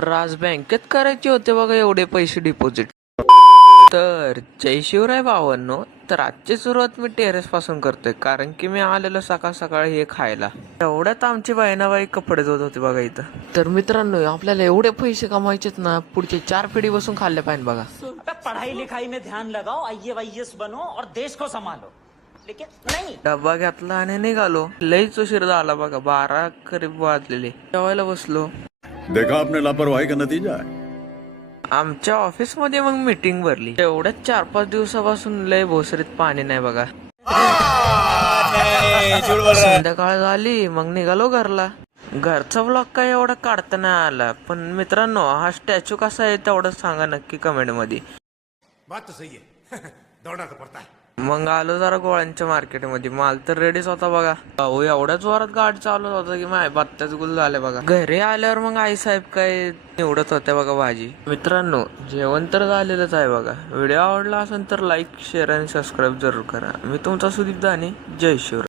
तर आज बँकेत करायचे होते बघा एवढे पैसे डिपॉझिट. तर जय शिवराय भावांनो. तर आजची सुरुवात मी टेरेस पासून करतोय, कारण की मी आलेलो सकाळ सकाळ हे खायला. एवढ्यात आमची बहिणाबाई कपडे धुत होते बघा इथं. तर मित्रांनो, आपल्याला एवढे पैसे कमायचेत ना, पुढचे 4 पिढी बसून खाल्ले पाहिजे बघा. पढ़ाई लिखाई में ध्यान लगाओ, IAS बनो और देश को संभालो. लेकिन नहीं. डब्बा घेतला आणि निघालो. लईच उशीर झाला बघा, 12 करीब वाजलेले. जेवायला बसलो. देखा आपने लापरवाही का नतीजा है. आमच्या ऑफिस मध्ये मग मीटिंग भरली. एवढ्याच 4-5 दिवसापासून लय भोसरीत पाणी नाही बघा. संध्याकाळ झाली, मग निघालो घरला. घरचा ब्लॉग काय एवढा काढता नाही आला, पण मित्रांनो हा स्टॅच्यू कसा आहे तेवढं सांगा नक्की कमेंट मध्ये. बात तो सही है. दौड़ना तो पड़ता है. मग आलो जरा गोळ्यांच्या मार्केटमध्ये. माल तर रेडीच होता बघा. भाऊ एवढ्या जोरात गाडी चालवत होता की माय बत्त्याच गुल झाले बघा. घरी आल्यावर मग आई साहेब काय निवडत होत्या बघा भाजी. मित्रांनो जेवण तर झालेलंच आहे बघा. व्हिडिओ आवडला असेल तर लाईक, शेअर आणि सबस्क्राईब जरूर करा. मी तुमचा सुदीप दाने. जय शिवराय.